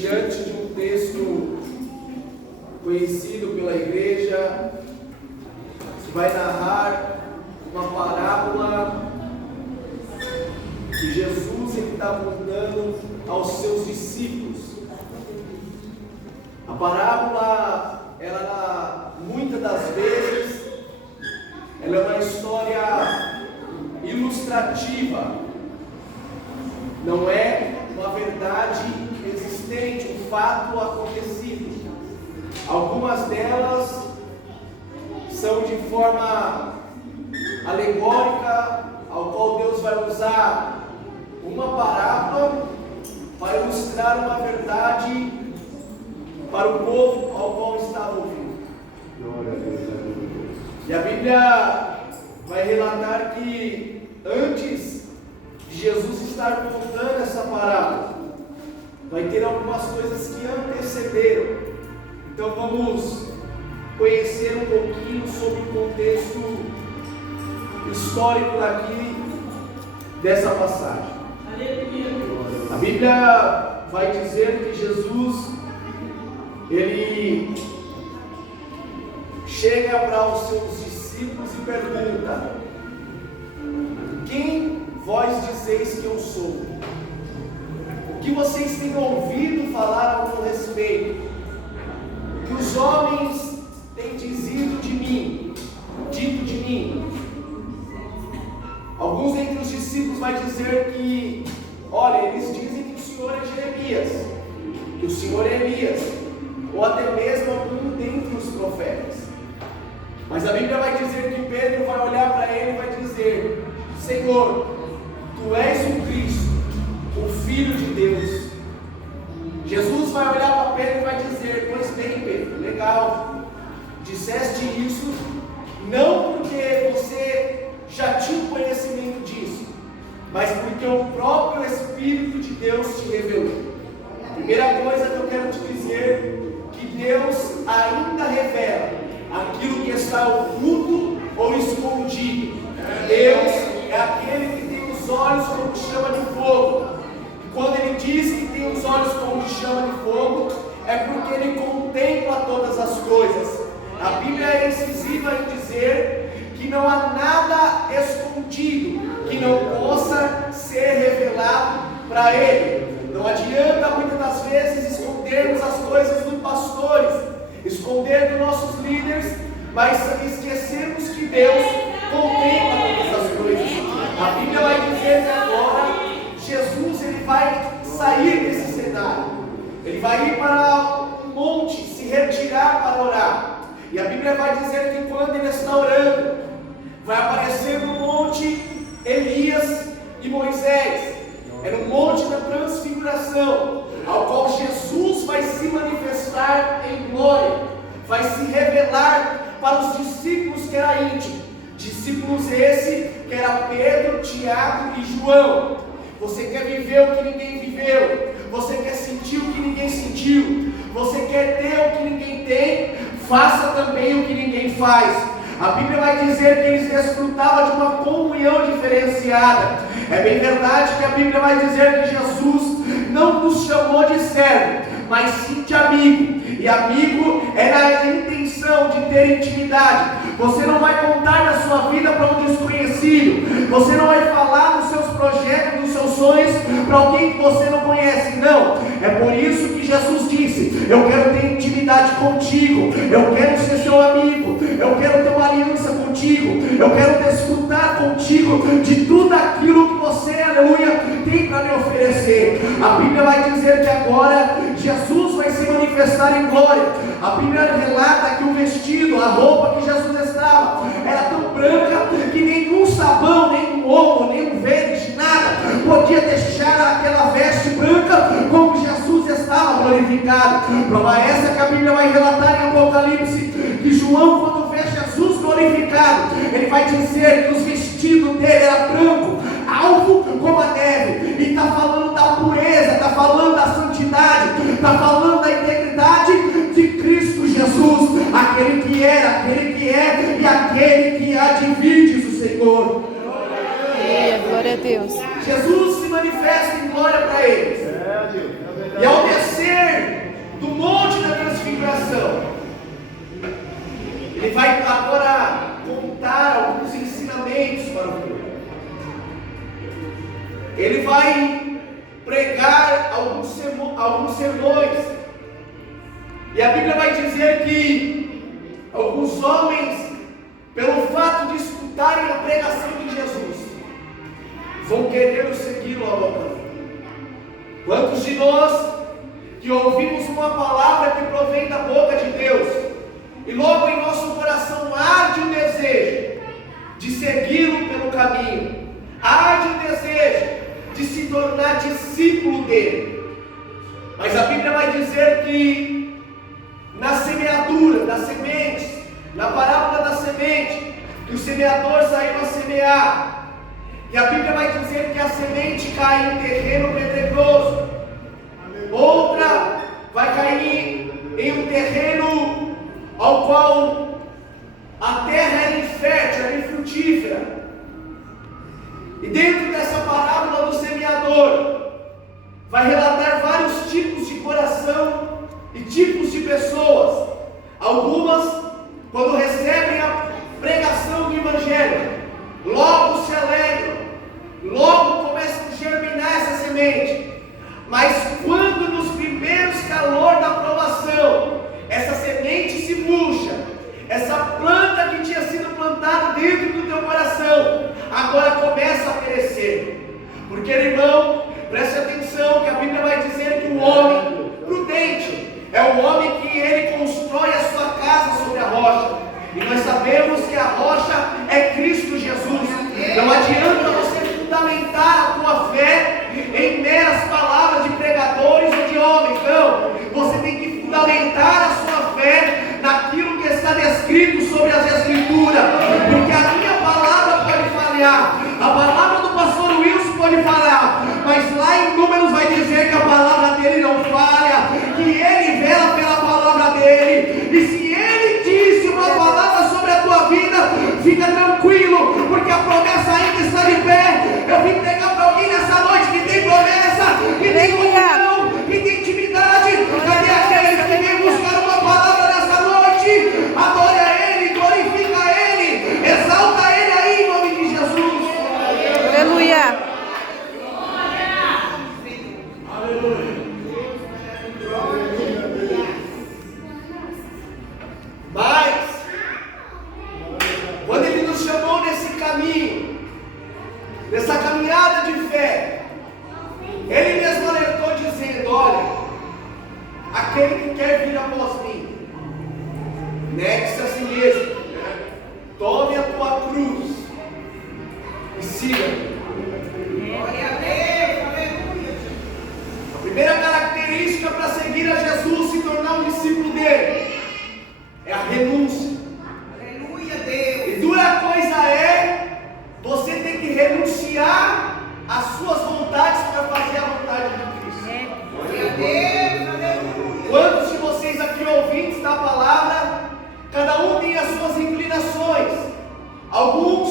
diante de um texto conhecido pela igreja, que vai narrar uma parábola que Jesus está contando aos seus discípulos. A parábola, muitas das vezes, ela é uma história ilustrativa, não é uma verdade existente, um fato acontecido. Algumas delas são de forma alegórica, ao qual Deus vai usar uma parábola para ilustrar uma verdade para o povo ao qual estava ouvindo. E a Bíblia vai relatar que antes de Jesus estar contando essa parábola, vai ter algumas coisas que antecederam. Então vamos conhecer um pouquinho sobre o contexto histórico aqui dessa passagem. A Bíblia vai dizer que Jesus, ele chega para os seus discípulos e pergunta: quem vós dizeis que eu sou? O que vocês têm ouvido falar ao meu respeito? O que os homens têm dito de mim? Alguns entre os discípulos vai dizer que, olha, eles dizem que o Senhor é Jeremias, que o Senhor é Elias, ou até mesmo algum dentre os profetas. Mas a Bíblia vai dizer que Pedro vai olhar para ele e vai dizer: Senhor, Tu és o Cristo, o Filho de Deus. Jesus vai olhar para Pedro e vai dizer: pois bem, Pedro, legal, disseste isso não porque você já tinha conhecimento disso, mas porque o próprio Espírito de Deus te revelou. A primeira coisa que eu quero te dizer, que Deus ainda revela aquilo que está oculto ou escondido. Deus é aquele que tem os olhos como chama de fogo. E quando Ele diz que tem os olhos como chama de fogo, é porque Ele contempla todas as coisas. A Bíblia é incisiva em dizer que não há nada escondido que não possa ser revelado para Ele. Não adianta muitas das vezes escondermos as coisas dos pastores, esconder dos nossos líderes, mas esquecermos que Deus contempla todas as coisas. A Bíblia vai dizer que agora Jesus ele vai sair desse cenário, ele vai ir para um monte, se retirar para orar. E a Bíblia vai dizer que quando ele está orando, vai aparecer no monte Elias e Moisés. É no monte da transfiguração, ao qual Jesus vai se manifestar em glória, vai se revelar para os discípulos que era íntimo. Discípulos esse que era Pedro, Tiago e João. Você quer viver o que ninguém viveu, você quer sentir o que ninguém sentiu, você quer ter o que ninguém tem, faça também o que ninguém faz. A Bíblia vai dizer que eles desfrutavam de uma comunhão diferenciada. É bem verdade que a Bíblia vai dizer que Jesus não nos chamou de servo, mas sim de amigo. E amigo é na intenção de ter intimidade. Você não vai contar da sua vida para um desconhecido. Você não vai falar dos seus projetos, dos seus sonhos para alguém que você não conhece. Não. É por isso que Jesus disse: eu quero ter intimidade contigo. Eu quero ser seu amigo. Eu quero ter uma aliança contigo. Eu quero desfrutar contigo de tudo aquilo que você, aleluia, tem para me oferecer. A Bíblia vai dizer que agora Jesus vai se manifestar em glória. A Bíblia relata que o vestido, a roupa que Jesus estava, era tão branca que nenhum sabão, nenhum omo, nenhum verde, nada podia deixar aquela veste branca como Jesus estava glorificado. Prova essa que a Bíblia vai relatar em Apocalipse, que João, quando vê Jesus glorificado, ele vai dizer que os vestidos dele eram branco, alvo como a neve. E está falando da pureza, está falando da santidade, está falando da integridade de Cristo Jesus, aquele que era, aquele que é e aquele que há de vir, diz o Senhor. Glória a Deus. Jesus se manifesta em glória para eles. E ao descer coração. Ele vai agora contar alguns ensinamentos para o povo. Ele vai pregar alguns sermões. E a Bíblia vai dizer que alguns homens, pelo fato de escutarem a pregação de Jesus, vão querer segui-lo ao longo. Quantos de nós que ouvimos uma palavra que provém da boca de Deus, e logo em nosso coração arde o desejo de segui-lo pelo caminho, arde o desejo de se tornar discípulo dele. Mas a Bíblia vai dizer que na semeadura das sementes, na parábola da semente, que o semeador saiu a semear, e a Bíblia vai dizer que a semente cai em terreno pedregoso, outra vai cair em um terreno ao qual a terra era infértil, era infrutífera. E dentro dessa parábola do semeador, vai relatar vários tipos de coração e tipos de pessoas. Algumas, quando recebem a pregação do Evangelho, logo se alegram, logo começam a germinar essa semente. Mas quando nos primeiros calor da provação, essa semente se murcha, essa planta que tinha sido plantada dentro do teu coração, agora começa a perecer. Porque, irmão, preste atenção que a Bíblia vai dizer que o homem prudente é o homem que ele constrói a sua casa sobre a rocha. E nós sabemos que a rocha é Cristo Jesus. Não adianta você fundamentar a tua fé em meras palavras de pregadores ou de homens. Não, você tem que fundamentar a sua fé naquilo que está descrito sobre as Escrituras. Porque a minha palavra pode falhar, a palavra do pastor Wilson pode falhar, mas lá em Números vai dizer que a palavra dele não falha, que ele vela pela palavra dele. E se ele disse uma palavra sobre a tua vida, fica tranquilo, porque a promessa ainda está de pé. Eu vim pregar para alguém nessa noite que tem promessa, que tem comunhão, que tem intimidade. Cadê aqueles que vêm buscar uma palavra nessa noite? Adore a Ele, glorifica a Ele, exalta Ele aí em nome de Jesus. Aleluia. Mas, quando Ele nos chamou nesse caminho, nessa caminhada de fé, Ele mesmo alertou dizendo: olha, aquele que quer vir após mim, negue-se a si mesmo, tome a tua cruz e siga-me. A primeira característica para seguir a Jesus, se tornar um discípulo dele, é a renúncia. Aleluia, Deus. E dura coisa é você ter que renunciar às suas vontades para fazer a vontade de Cristo. Glória a Deus, aleluia. Quantos de vocês aqui ouvintes da palavra, cada um tem as suas inclinações. Alguns